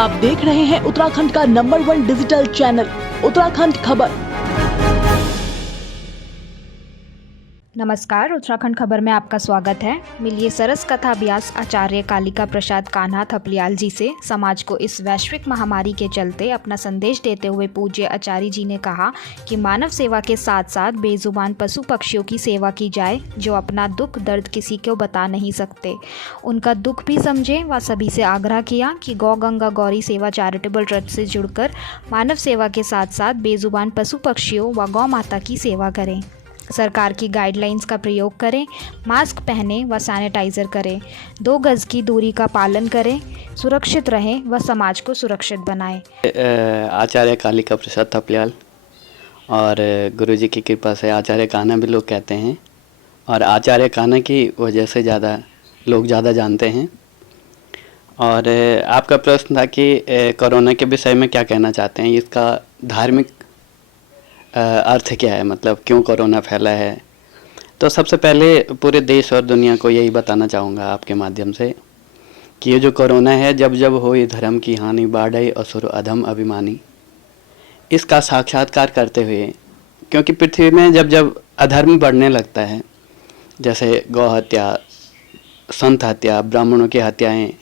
आप देख रहे हैं उत्तराखंड का नंबर 1 डिजिटल चैनल उत्तराखंड खबर। नमस्कार, उत्तराखंड खबर में आपका स्वागत है। मिलिए सरस कथा व्यास आचार्य कालिका प्रसाद कान्हा थपलियाल जी से। समाज को इस वैश्विक महामारी के चलते अपना संदेश देते हुए पूज्य आचार्य जी ने कहा कि मानव सेवा के साथ साथ बेजुबान पशु पक्षियों की सेवा की जाए, जो अपना दुख दर्द किसी को बता नहीं सकते। उनका दुख भी समझें व सभी से आग्रह किया कि गौ गंगा गौरी सेवा चैरिटेबल ट्रस्ट से जुड़कर मानव सेवा के साथ साथ बेजुबान पशु पक्षियों व गौ माता की सेवा करें। सरकार की गाइडलाइंस का प्रयोग करें, मास्क पहनें व सैनिटाइज़र करें, 2 गज की दूरी का पालन करें, सुरक्षित रहें व समाज को सुरक्षित बनाएं। आचार्य कालिका प्रसाद थपलियाल और गुरुजी की कृपा से आचार्य कान्हा भी लोग कहते हैं, और आचार्य कान्हा की वजह से लोग ज़्यादा जानते हैं। और आपका प्रश्न था कि कोरोना के विषय में क्या कहना चाहते हैं, इसका धार्मिक अर्थ क्या है, मतलब क्यों कोरोना फैला है। तो सबसे पहले पूरे देश और दुनिया को यही बताना चाहूँगा आपके माध्यम से कि ये जो कोरोना है, जब जब होई धर्म की हानि, बाढ़ई असुर अधम अभिमानी, इसका साक्षात्कार करते हुए, क्योंकि पृथ्वी में जब जब अधर्म बढ़ने लगता है, जैसे गौ हत्या, संत हत्या, ब्राह्मणों की हत्याएँ,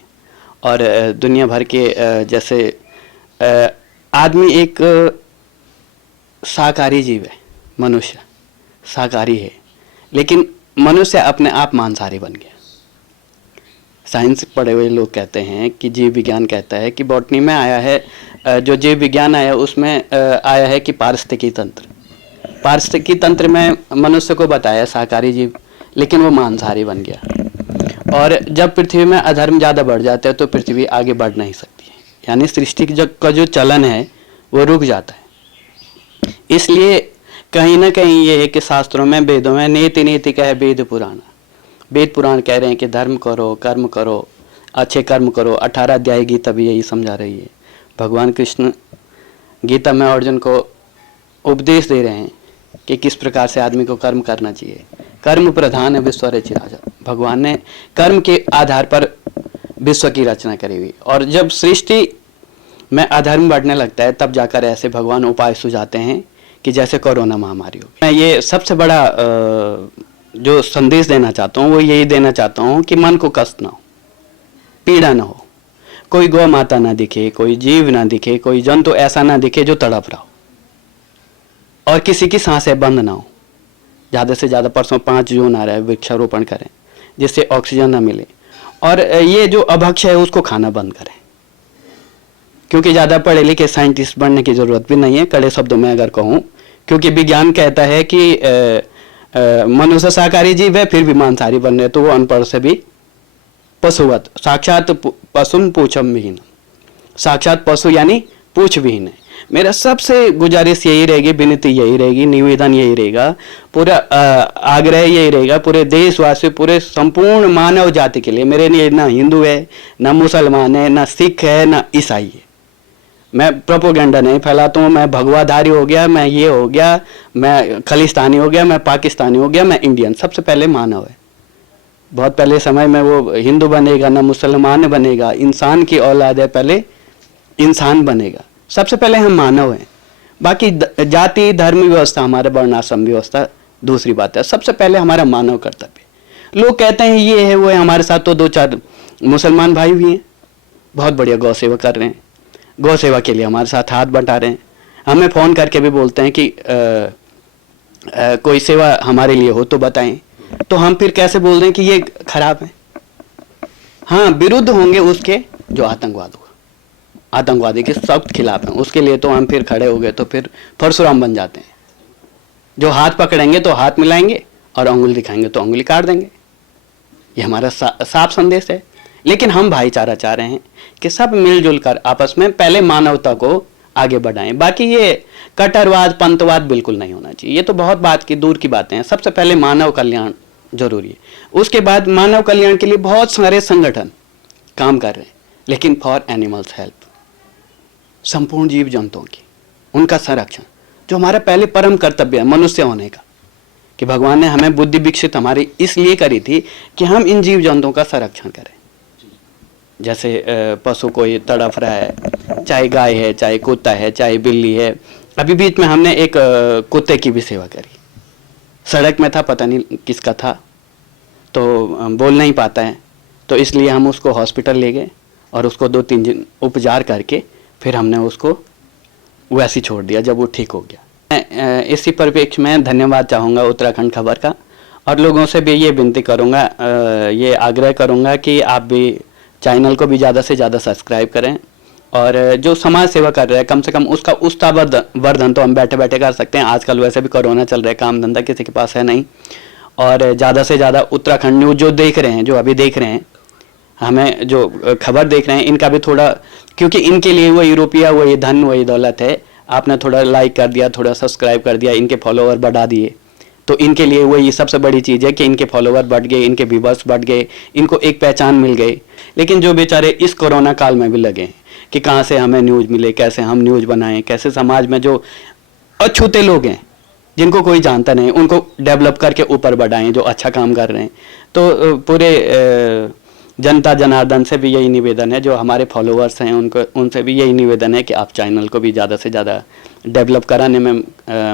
और दुनिया भर के जैसे आदमी एक शाकाहारी जीव है, मनुष्य शाकाहारी है, लेकिन मनुष्य अपने आप मांसाहारी बन गया। साइंस पढ़े हुए लोग कहते हैं कि जीव विज्ञान कहता है कि बॉटनी में आया है, जो जीव विज्ञान आया उसमें आया है कि पारिस्थितिकी तंत्र में मनुष्य को बताया शाकाहारी जीव, लेकिन वो मांसाहारी बन गया। और जब पृथ्वी में अधर्म ज़्यादा बढ़ जाता है तो पृथ्वी आगे बढ़ नहीं सकती है, यानी सृष्टि का जो चलन है वो रुक जाता है। इसलिए कहीं ना कहीं ये है कि शास्त्रों में, वेदों में नीति नीति का है वेद पुराण कह रहे हैं कि धर्म करो, कर्म करो, अच्छे कर्म करो। 18 अध्याय गीता भी यही समझा रही है। भगवान कृष्ण गीता में अर्जुन को उपदेश दे रहे हैं कि किस प्रकार से आदमी को कर्म करना चाहिए। कर्म प्रधान है विश्व रचि राजा। भगवान ने कर्म के आधार पर विश्व की रचना करी हुई, और जब सृष्टि में अधर्म बढ़ने लगता है तब जाकर ऐसे भगवान उपाय सुझाते हैं कि जैसे कोरोना महामारी हो। मैं ये सबसे बड़ा जो संदेश देना चाहता हूँ वो यही देना चाहता हूँ कि मन को कष्ट ना हो, पीड़ा ना हो, कोई गौ माता ना दिखे, कोई जीव ना दिखे, कोई जंतु ऐसा ना दिखे जो तड़प रहा हो, और किसी की सांसें बंद ना हो। ज़्यादा से ज़्यादा परसों 5 जून आ रहा है, वृक्षारोपण करें जिससे ऑक्सीजन ना मिले, और ये जो अभक्ष्य है उसको खाना बंद करें, क्योंकि ज़्यादा पढ़े लिखे साइंटिस्ट बनने की ज़रूरत भी नहीं है, कड़े शब्दों में अगर कहूँ, क्योंकि विज्ञान कहता है कि मनुष्य शाकाहारी जीव है फिर भी मांसाहारी बन रहे, तो वो अनपढ़ से भी पशुवत, साक्षात पशुन पूछम विहीन, साक्षात पशु यानी पूछ विहीन है। मेरा सबसे गुजारिश यही रहेगी, विनती यही रहेगी, निवेदन यही रहेगा, पूरा आग्रह यही रहेगा पूरे देशवासी, पूरे संपूर्ण मानव जाति के लिए। मेरे लिए ना हिंदू है, ना मुसलमान है, ना सिख है, ना ईसाई है। मैं प्रोपोगेंडा नहीं फैलाता हूँ, मैं भगवाधारी हो गया, मैं ये हो गया, मैं खलिस्तानी हो गया, मैं पाकिस्तानी हो गया, मैं इंडियन। सबसे पहले मानव है। बहुत पहले समय में वो हिंदू बनेगा ना मुसलमान बनेगा, इंसान की औलाद है, पहले इंसान बनेगा। सबसे पहले हम मानव हैं, बाकी जाति धर्म व्यवस्था, हमारा वर्णाश्रम व्यवस्था दूसरी बात है। सबसे पहले हमारा मानव कर्तव्य। लोग कहते हैं ये है वो है, हमारे साथ तो 2-4 मुसलमान भाई भी हैं, बहुत बढ़िया गौ सेवा कर रहे हैं, गौ सेवा के लिए हमारे साथ हाथ बंटा रहे हैं। हमें फ़ोन करके भी बोलते हैं कि कोई सेवा हमारे लिए हो तो बताएं, तो हम फिर कैसे बोल रहे हैं कि ये खराब है। हाँ, विरुद्ध होंगे उसके जो आतंकवादी के सख्त खिलाफ हैं, उसके लिए तो हम फिर खड़े हो गए, तो फिर परशुराम बन जाते हैं। जो हाथ पकड़ेंगे तो हाथ मिलाएंगे, और अंगुली दिखाएंगे तो अंगुली काट देंगे। ये हमारा साफ संदेश है। लेकिन हम भाईचारा चाह रहे हैं कि सब मिलजुल कर आपस में पहले मानवता को आगे बढ़ाएं। बाकी ये कट्टरवाद, पंथवाद बिल्कुल नहीं होना चाहिए। ये तो बहुत बात की दूर की बातें हैं। सबसे पहले मानव कल्याण जरूरी है, उसके बाद मानव कल्याण के लिए बहुत सारे संगठन काम कर रहे हैं, लेकिन फॉर एनिमल्स हेल्प, संपूर्ण जीव जंतुओं की, उनका संरक्षण, जो हमारा पहले परम कर्तव्य है मनुष्य होने का, कि भगवान ने हमें बुद्धि विकसित हमारी इसलिए करी थी कि हम इन जीव जंतुओं का संरक्षण करें। जैसे पशु कोई तड़फ रहा है, चाहे गाय है, चाहे कुत्ता है, चाहे बिल्ली है। अभी बीच में हमने एक कुत्ते की भी सेवा करी। सड़क में था, पता नहीं किसका था, तो बोल नहीं पाता है, तो इसलिए हम उसको हॉस्पिटल ले गए और उसको 2-3 दिन उपचार करके फिर हमने उसको वैसे ही छोड़ दिया जब वो ठीक हो गया। मैं इसी परिप्रेक्ष्य में धन्यवाद चाहूँगा उत्तराखंड खबर का, और लोगों से भी ये विनती करूँगा, ये आग्रह करूँगा कि आप भी चैनल को भी ज़्यादा से ज़्यादा सब्सक्राइब करें, और जो समाज सेवा कर रहे हैं कम से कम उसका उत्साहवर्धन तो हम बैठे बैठे कर सकते हैं। आजकल वैसे भी कोरोना चल रहा है, काम धंधा किसी के पास है नहीं, और ज़्यादा से ज़्यादा उत्तराखंड न्यूज़ जो देख रहे हैं, जो अभी देख रहे हैं, हमें जो खबर देख रहे हैं, इनका भी थोड़ा, क्योंकि इनके लिए वही रुपया, वही धन, वही दौलत है। आपने थोड़ा लाइक कर दिया, थोड़ा सब्सक्राइब कर दिया, इनके फॉलोवर बढ़ा दिए, तो इनके लिए वही सबसे बड़ी चीज़ है कि इनके फॉलोवर बढ़ गए, इनके व्यूवर्स बढ़ गए, इनको एक पहचान मिल गई। लेकिन जो बेचारे इस कोरोना काल में भी लगे हैं कि कहाँ से हमें न्यूज़ मिले, कैसे हम न्यूज़ बनाएं, कैसे समाज में जो अछूते लोग हैं जिनको कोई जानता नहीं, उनको डेवलप करके ऊपर बढ़ाएं, जो अच्छा काम कर रहे हैं। तो पूरे जनता जनार्दन से भी यही निवेदन है, जो हमारे फॉलोअर्स हैं उनको, उनसे भी यही निवेदन है कि आप चैनल को भी ज़्यादा से ज़्यादा डेवलप कराने में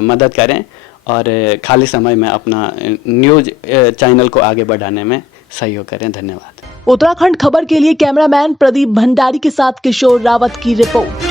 मदद करें, और खाली समय में अपना न्यूज़ चैनल को आगे बढ़ाने में सहयोग करें। धन्यवाद। उत्तराखंड खबर के लिए कैमरामैन प्रदीप भंडारी के साथ किशोर रावत की रिपोर्ट।